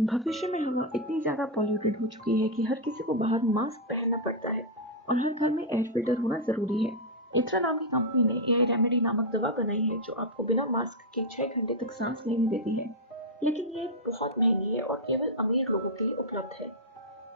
भविष्य में हवा इतनी ज्यादा पॉल्यूटेड हो चुकी है कि हर किसी को बाहर मास्क पहनना पड़ता है और हर घर में एयर फिल्टर होना जरूरी है। इत्रा नाम की कंपनी ने एआई रेमेडी नामक दवा बनाई है जो आपको बिना मास्क के 6 घंटे तक सांस लेने देती है। लेकिन ये बहुत महंगी है और केवल अमीर लोगों के लिए उपलब्ध है।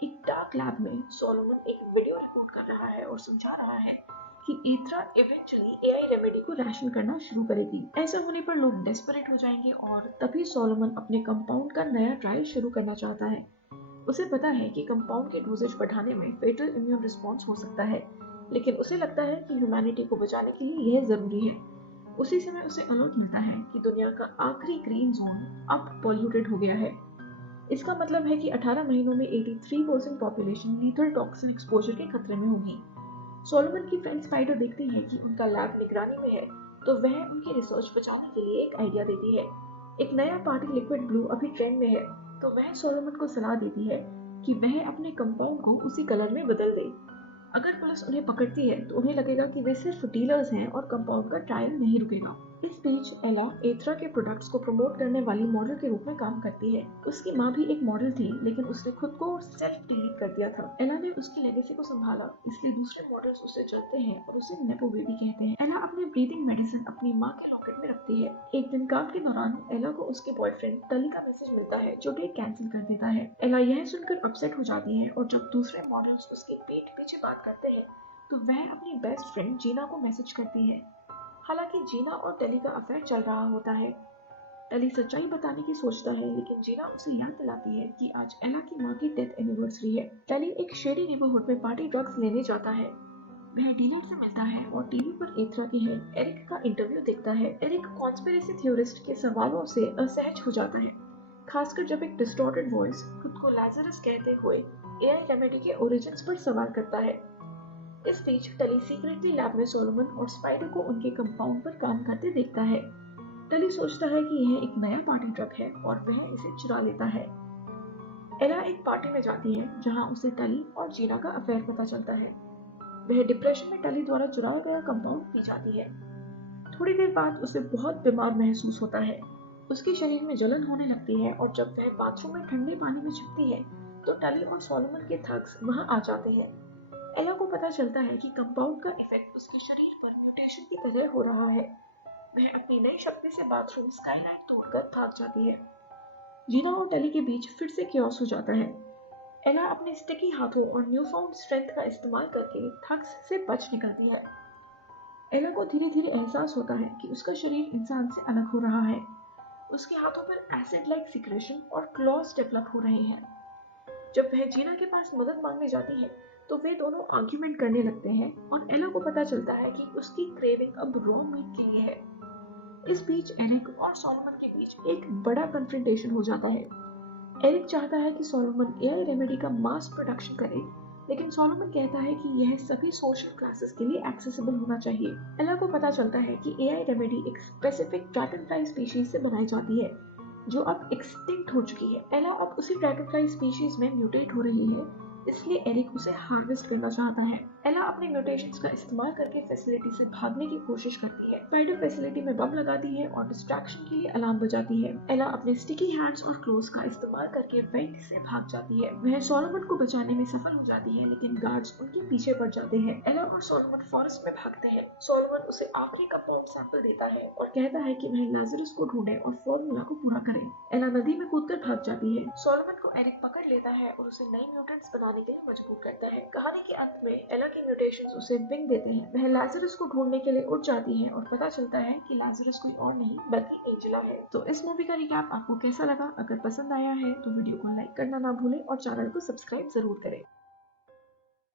एक डार्क लैब में सोलोमन एक वीडियो रिकॉर्ड कर रहा है और समझा रहा है कि एथरा इवेंचुअली एआई रेमेडी को राशन करना शुरू करेगी। ऐसा होने पर लोग डेस्परेट हो जाएंगे और तभी सोलोमन अपने कंपाउंड का नया ट्रायल शुरू करना चाहता है। उसे पता है कि कंपाउंड के डोजेज बढ़ाने में फेटल इम्यून रिस्पॉन्स हो सकता है, लेकिन उसे लगता है कि ह्यूमैनिटी को बचाने के लिए यह जरूरी है। उसी समय उसे अलर्ट मिलता है कि दुनिया का आखिरी ग्रीन जोन अब पॉल्यूटेड हो गया है। इसका मतलब है कि 18 महीनों में 83% पॉपुलेशन लीथल टॉक्सिन एक्सपोजर के खतरे में होगी। सोलोमन की फ्रेंड स्पाइडर देखते हैं कि उनका लैब निगरानी में है, तो वह उनकी रिसर्च बचाने के लिए एक आइडिया देती है। एक नया पार्टी लिक्विड ब्लू अभी ट्रेंड में है, तो वह सोलोमन को सलाह देती है कि वह अपने कंपाउंड को उसी कलर में बदल दे। अगर पुलिस उन्हें पकड़ती है तो उन्हें लगेगा कि वे सिर्फ डीलर्स हैं और कंपाउंड का ट्रायल नहीं रुकेगा। इस बीच एला एथरा के प्रोडक्ट्स को प्रमोट करने वाली मॉडल के रूप में काम करती है। उसकी माँ भी एक मॉडल थी, लेकिन उसने खुद को सेल्फ डिलीट कर दिया था। एला ने उसकी लेगेसी को संभाला, इसलिए दूसरे मॉडल्स उसे जलते हैं और उसे नेपो बेबी कहते हैं। एला अपने ब्रीदिंग मेडिसिन अपनी माँ के लॉकेट में रखती है। एक दिन काम के दौरान एला को उसके बॉयफ्रेंड टली का मैसेज मिलता है जो डेट कैंसिल कर देता है। एला यह सुनकर अपसेट हो जाती है और जब दूसरे मॉडल्स उसके पीठ पीछे बात करते हैं तो वह अपनी बेस्ट फ्रेंड जीना को मैसेज करती है। हालांकि जीना और टली का अफेयर चल रहा होता है। टली सच्चाई बताने की सोचता है, लेकिन जीना उसे याद दिलाती है कि आज एला की माँ की डेथ एनिवर्सरी है। टली एक शेडी नेबरहुड में पार्टी ड्रग्स लेने जाता है। वह डीलर से मिलता है और टीवी पर एथरा की हेड एरिक का इंटरव्यू देखता है। एरिक कॉन्स्पिरेसी थ्योरिस्ट के सवालों से असहज हो जाता है, खासकर जब एक डिस्टॉर्टेड वॉइस खुद को लाजरस कहते हुए एआई रेमेडी के ओरिजिन्स पर सवाल करता है। इस बीच टली सीक्रेटली लैब में सोलोमन और स्पाइडर को उनके कंपाउंड पर काम करते देखता है। टली सोचता है कि यह एक नया पार्टी ट्रक है और वह इसे चुरा लेता है। एला एक पार्टी में जाती है जहां उसे टली और जीना का अफेयर पता चलता है। वह डिप्रेशन में टली द्वारा चुराया गया कंपाउंड पी जाती है। थोड़ी देर बाद उसे बहुत बीमार महसूस होता है। उसके शरीर में जलन होने लगती है और जब वह बाथरूम में ठंडे पानी में छिपती है तो टली और सोलोमन के थग्स वहां आ जाते हैं। एला को पता चलता है कि कंपाउंड का इफेक्ट उसके शरीर पर म्यूटेशन की तरह हो रहा है। वह अपनी नई शक्ति से बाथरूम स्काईलाइट तोड़कर भाग जाती है। जीना और टली के बीच फिर से क्योस हो जाता है। एला अपने स्टिकी हाथों और न्यू फाउंड स्ट्रेंथ का इस्तेमाल करके थग्स से बच निकलती है। एला को धीरे धीरे एहसास होता है कि उसका शरीर इंसान से अलग हो रहा है। उसके हाथों पर एसिड लाइक सिक्रेशन और क्लॉज डेवलप हो रहे हैं। जब वह जीना के पास मदद मांगने जाती है तो वे दोनों आर्ग्यूमेंट करने लगते हैं और एला को पता चलता है कि उसकी क्रेविंग अब रॉ मीट के लिए है। इस बीच एरिक और सोलोमन के बीच एक बड़ा कन्फ्रंटेशन हो जाता है। एरिक चाहता है कि सोलोमन एआई रेमेडी का मास प्रोडक्शन करे, लेकिन सोलोमन कहता है कि यह सभी सोशल क्लासेस के लिए एक्सेसिबल होना चाहिए। एला को पता चलता है कि एआई रेमेडी एक स्पेसिफिक ड्रैगनफ्लाई स्पीशीज से बनाई जाती है जो अब एक्सटिंक्ट हो चुकी है। एला अब उसी ड्रैगनफ्लाई स्पीशीज में म्यूटेट हो रही है, इसलिए एरिक उसे हार्वेस्ट करना चाहता है। एला अपने म्यूटेशंस का इस्तेमाल करके फैसिलिटी से भागने की कोशिश करती है। स्पाइडर फैसिलिटी में बम लगाती है और डिस्ट्रैक्शन के लिए अलार्म बजाती है। एला अपने स्टिकी हैंड्स और क्लोज का इस्तेमाल करके वेंट से भाग जाती है। वह सोलोमन को बचाने में सफल हो जाती है, लेकिन गार्ड्स उनके पीछे पड़ जाते हैं। एला और सोलोमन फॉरेस्ट में भागते हैं। सोलोमन उसे आखिरी कंपाउंड सैंपल देता है और कहता है कि वह लाजरस को ढूंढे और फॉर्मूला को पूरा करे। एला नदी में कूदकर भाग जाती है। सोलोमन को एरिक पकड़ लेता है और उसे नए म्यूटेंट्स बनाने के लिए मजबूर करता है। कहानी के अंत में एला के म्यूटेशंस उसे विंग देते हैं। वह लाजरस को ढूंढने के लिए उड़ जाती है और पता चलता है कि लाजरस कोई और नहीं बल्कि एंजेला है। तो इस मूवी का रिकैप आपको कैसा लगा? अगर पसंद आया है तो वीडियो को लाइक करना ना भूलें और चैनल को सब्सक्राइब जरूर करें।